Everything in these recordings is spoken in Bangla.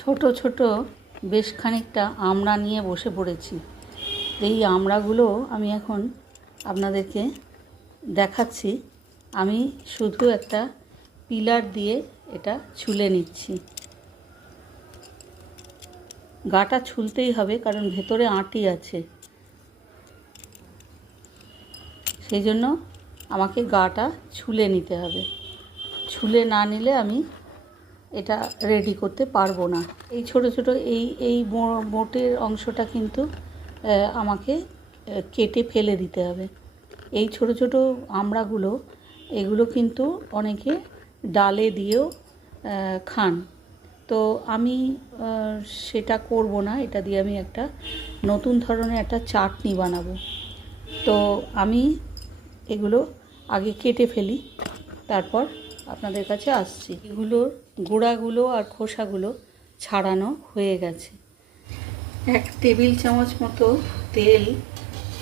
ছোট ছোট বেশ খানিকটা আমড়া নিয়ে বসে পড়েছি। এই আমড়াগুলো আমি এখন আপনাদেরকে দেখাচ্ছি। আমি শুধু একটা পিলার দিয়ে এটা ছুলে নিচ্ছি। গাটা ছুলতেই হবে, কারণ ভেতরে আঁটি আছে, সেই জন্য আমাকে গাটা ছুলে নিতে হবে। ছুলে না নিলে আমি এটা রেডি করতে পারবো না। এই ছোট ছোট এই মোটের অংশটা কিন্তু আমাকে কেটে ফেলে দিতে হবে। এই ছোট ছোট আমড়াগুলো, এগুলো কিন্তু অনেকে ডালে দিয়েও খান, তো আমি সেটা করব না। এটা দিয়ে আমি একটা নতুন ধরনের একটা চাটনি বানাবো। তো আমি এগুলো আগে কেটে ফেলি, তারপর আপনাদের কাছে আসছি। এগুলোর গোড়াগুলো আর খোসাগুলো ছাড়ানো হয়ে গেছে। 1 টেবিল চামচ মতো তেল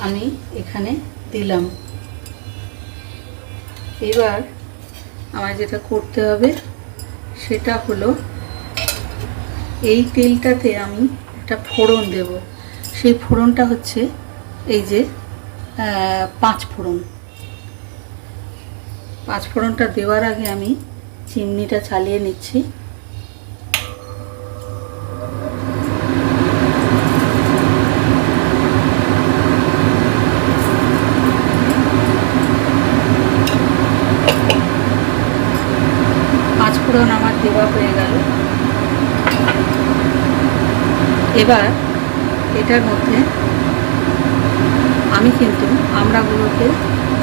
আমি এখানে দিলাম। এবার আমার যেটা করতে হবে সেটা হলো, এই তেলটাতে আমি একটা ফোড়ন দেব। সেই ফোড়নটা হচ্ছে এই যে 5 ফোড়ন। 5 ফোড়নটা দেওয়ার আগে আমি চিমনিটা চালিয়ে নিচ্ছি। ফোড়ন আমার দেওয়া হয়ে গেল। এবার এটার মধ্যে আমি কিন্তু আমড়াগুলোকে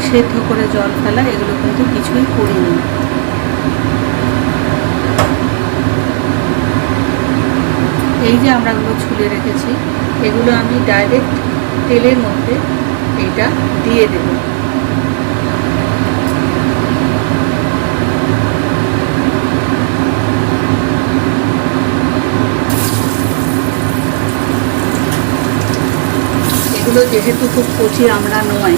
সেদ্ধ করে জল ফেলা এগুলো কিন্তু কিছুই করিনি। এই যে আমড়াগুলো ছুলে রেখেছি, এগুলো আমি ডাইরেক্ট তেলের মধ্যে এটা দিয়ে দেব। এগুলো যেহেতু খুব কচি আমড়া নয়,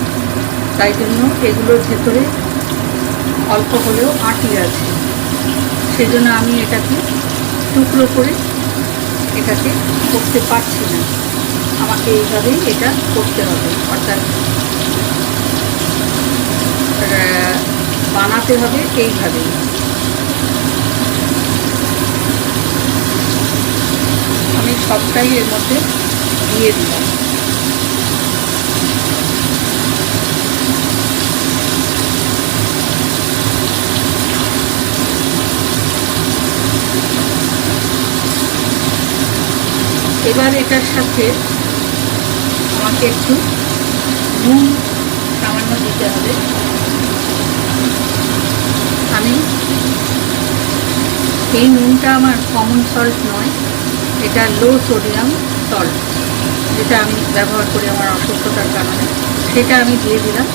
তাই জন্য এগুলোর ভেতরে অল্প হলেও আঁটি আছে, সেই জন্য আমি এটাকে টুকরো করে এটাকে করতে পারছি না। আমাকে এইভাবেই এটা করতে হবে, অর্থাৎ বানাতে হবে এইভাবেই। আমি সবটাই এর মধ্যে দিয়ে দিলাম। এবার এটার সাথে আমাকে একটু নুন সামান্য দিতে হবে। আমি এই নুনটা আমার কমন সল্ট নয়, এটা লো সোডিয়াম সল্ট, যেটা আমি ব্যবহার করি আমার অসুস্থতার কারণে, সেটা আমি দিয়ে দিলাম।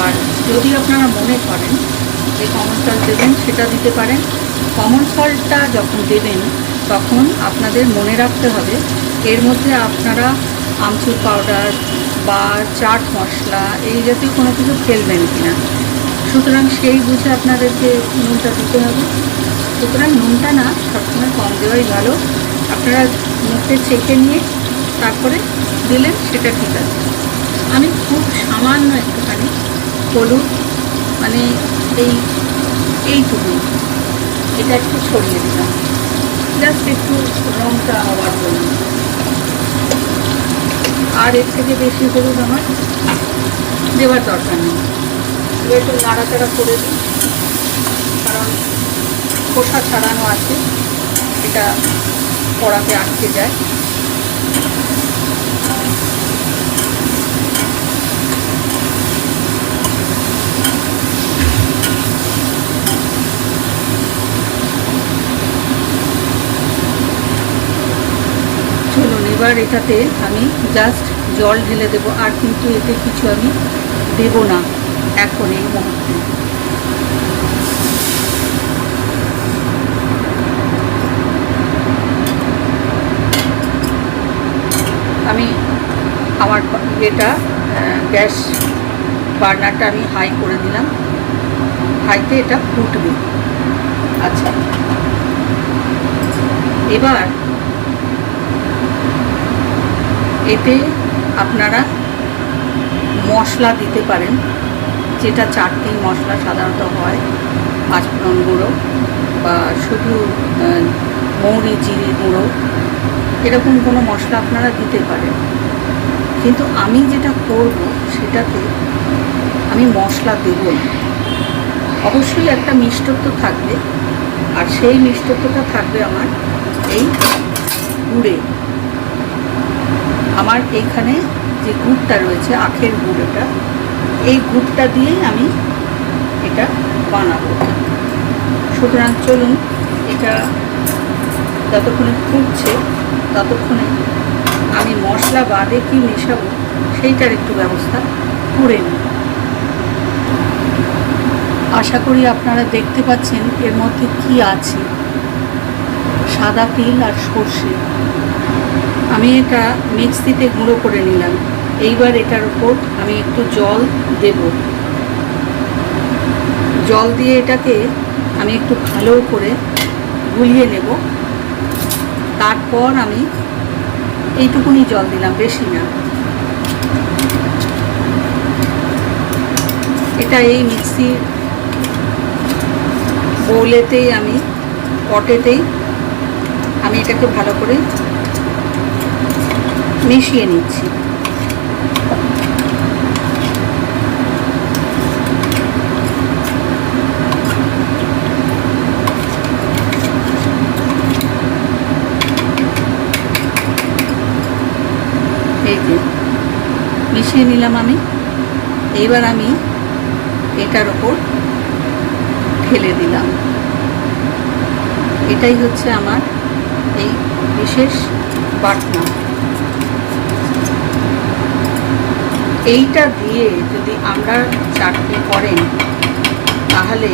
আর যদি আপনারা মনে করেন যে কমন সল্ট দেবেন, সেটা দিতে পারেন। কমন সল্টটা যখন দেবেন তখন আপনাদের মনে রাখতে হবে এর মধ্যে আপনারা আমচুর পাউডার বা চাট মশলা এই জাতীয় কোনো কিছু ফেলবেন কিনা। সুতরাং সেই বুঝে আপনাদেরকে নুনটা দিতে হবে। সুতরাং নুনটা না সবসময় কম দেওয়াই ভালো। আপনারা মুখে চেখে নিয়ে তারপরে দিলেন, সেটা ঠিক আছে। আমি খুব সামান্য একটুখানি হলুদ, মানে এইটুকু, এটা একটু ছড়িয়ে দিলাম, জাস্ট একটু রঙটা হওয়ার জন্য। আর এর থেকে বেশি হলুদ আমার দেওয়ার দরকার নেই। এবার একটু নাড়াচাড়া করে দিই, কারণ খোসা ছাড়ানো আছে, এটা কড়াতে আটকে যায়। চলুন, এবার এটাতে আমি জাস্ট জল ঢেলে দেবো, আর কিন্তু এতে কিছু আমি দেব না এখন এই মুহূর্তে। আমি আমার এটা গ্যাস বার্নারটা আমি হাই করে দিলাম, হাইতে এটা ফুটবে। আচ্ছা, এবার এতে আপনারা মশলা দিতে পারেন, যেটা চাটনির মশলা সাধারণত হয়, পাঁচফোড়ন গুঁড়ো বা শুধু মৌরি জিরে গুঁড়ো, এরকম কোনো মশলা আপনারা দিতে পারেন। কিন্তু আমি যেটা করব সেটাতে আমি মশলা দেব না। অবশ্যই একটা মিষ্টত্ব থাকবে, আর সেই মিষ্টত্বটা থাকবে আমার এই গুড়ে। আমার এইখানে যে গুড়টা রয়েছে, আখের গুড়, এই গুড়টা দিয়েই আমি এটা বানাবো। সুতরাং চলুন, এটা যতক্ষণে ফুটছে ততক্ষণে আমি মশলা বাদে কি মেশাবো সেইটার একটু ব্যবস্থা করে নিই। আশা করি আপনারা দেখতে পাচ্ছেন এর মধ্যে কি আছে। সাদা তিল আর সর্ষে আমি এটা মিক্সিতে গুঁড়ো করে নিলাম। এইবার এটার উপর আমি একটু জল দেব। জল দিয়ে এটাকে আমি একটু ভালো করে গুলিয়ে নেব। তারপর আমি এইটুকুনি জল দিলাম, বেশি না। এটা এই মিক্সির বোলেতেই আমি পটেতেই আমি এটাকে ভালো করে মিশিয়ে নিচ্ছি। এই যে মিশিয়ে নিলাম আমি। এইবার আমি এটার ওপর ঢেলে দিলাম। এটাই হচ্ছে আমার এই বিশেষ বাটনা। এইটা দিয়ে যদি আমরা চাটনি করেন তাহলে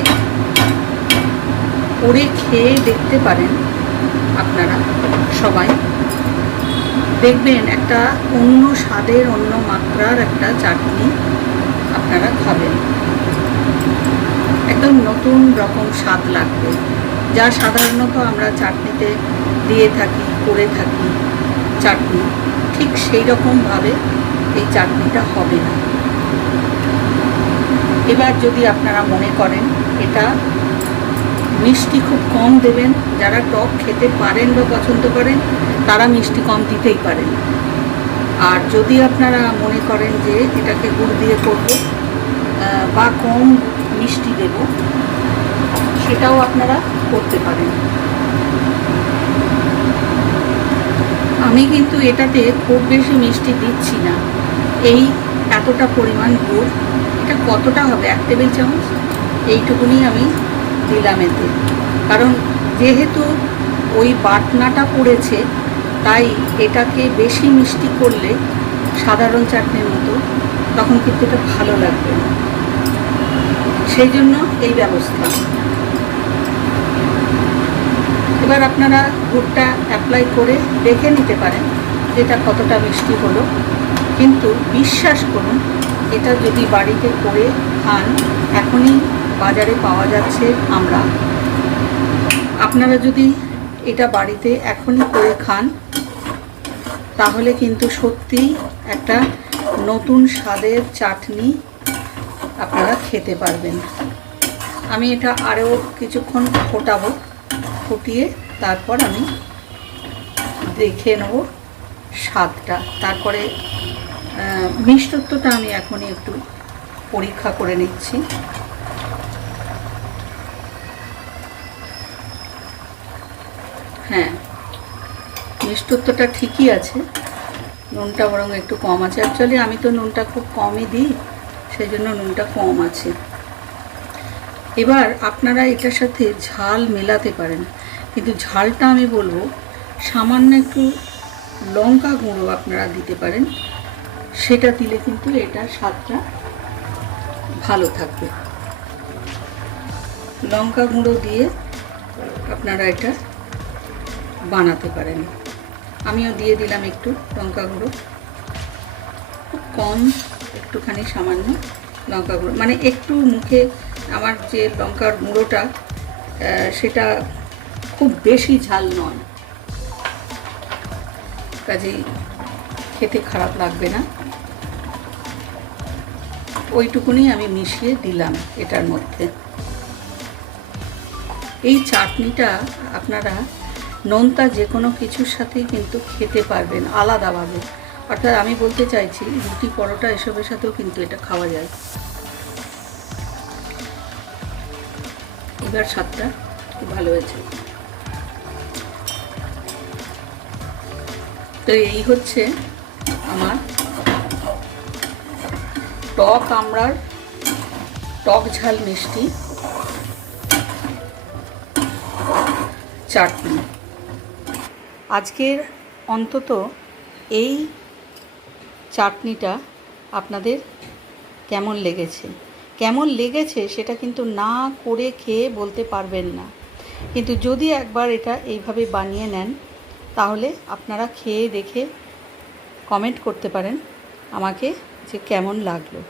করে খেয়ে দেখতে পারেন আপনারা সবাই। দেখবেন একটা অন্য স্বাদের, অন্য মাত্রার একটা চাটনি আপনারা খাবেন। একদম নতুন রকম স্বাদ লাগবে, যা সাধারণত আমরা চাটনিতে দিয়ে থাকি, করে থাকি চাটনি, ঠিক সেই রকমভাবে এই চাটনিটা হবে না। এবার যদি আপনারা মনে করেন এটা মিষ্টি খুব কম দেবেন, যারা টক খেতে পারেন বা পছন্দ করেন তারা মিষ্টি কম দিতেই পারেন। আর যদি আপনারা মনে করেন যে এটাকে গুড় দিয়ে করব বা কম মিষ্টি দেব, সেটাও আপনারা করতে পারেন। আমি কিন্তু এটাতে খুব বেশি মিষ্টি দিচ্ছি না। এই এতটা পরিমাণ গুড়, এটা কতটা হবে, 1 টেবিল চামচ, এইটুকুনি আমি দিলাম এতে। কারণ যেহেতু ওই বাটনাটা পড়েছে, তাই এটাকে বেশি মিষ্টি করলে সাধারণ চাটনির মতো তখন কিন্তু এটা ভালো লাগবে না, সেই জন্য এই ব্যবস্থা। এবার আপনারা গুড়টা অ্যাপ্লাই করে দেখে নিতে পারেন যেটা কতটা মিষ্টি হলো। কিন্তু বিশ্বাস করুন, এটা যদি বাড়িতে করে খান, এখনই বাজারে পাওয়া যাচ্ছে আমরা, আপনারা যদি এটা বাড়িতে এখনই করে খান তাহলে কিন্তু সত্যি একটা নতুন স্বাদের চাটনি আপনারা খেতে পারবেন। আমি এটা আরও কিছুক্ষণ ফোটাবো, ফুটিয়ে তারপর আমি দেখে নেব স্বাদটা। তারপরে মিষ্টত্বটা আমি এখনই একটু পরীক্ষা করে নিচ্ছি। হ্যাঁ, মিষ্টত্বটা ঠিকই আছে, নুনটা বরং একটু কম আছে। অ্যাকচুয়ালি আমি তো নুনটা খুব কমই দিই, সেই জন্য নুনটা কম আছে। এবার আপনারা এটার সাথে ঝাল মেলাতে পারেন, কিন্তু ঝালটা আমি বলবো সামান্য একটু লঙ্কা গুঁড়ো আপনারা দিতে পারেন, সেটা দিলে কিন্তু এটার স্বাদটা ভালো থাকবে। লঙ্কা গুঁড়ো দিয়ে আপনারা এটা বানাতে পারেন। আমিও দিয়ে দিলাম একটু লঙ্কা গুঁড়ো, খুব কম, একটুখানি সামান্য লঙ্কা গুঁড়ো, মানে একটু মুখে আমার যে লঙ্কার গুঁড়োটা সেটা খুব বেশি ঝাল নয়, কাজেই খেতে খারাপ লাগবে না। ওইটুকুনি আমি মিশিয়ে দিলাম এটার মধ্যে। এই চাটনিটা আপনারা নোনতা যে কোনো কিছুর সাথেই কিন্তু খেতে পারবেন আলাদাভাবে। অর্থাৎ আমি বলতে চাইছি রুটি পরোটা এসবের সাথেও কিন্তু এটা খাওয়া যায়। এবার স্বাদটা খুব ভালো হয়েছে। তো এই হচ্ছে আমার টক আমড়ার টক ঝাল মিষ্টি চাটনি। আজকের অন্তত এই চাটনিটা আপনাদের কেমন লেগেছে সেটা কিন্তু না করে খেয়ে বলতে পারবেন না, কিন্তু যদি একবার এটা এইভাবে বানিয়ে নেন তাহলে আপনারা খেয়ে দেখে কমেন্ট করতে পারেন আমাকে যে কেমন লাগলো।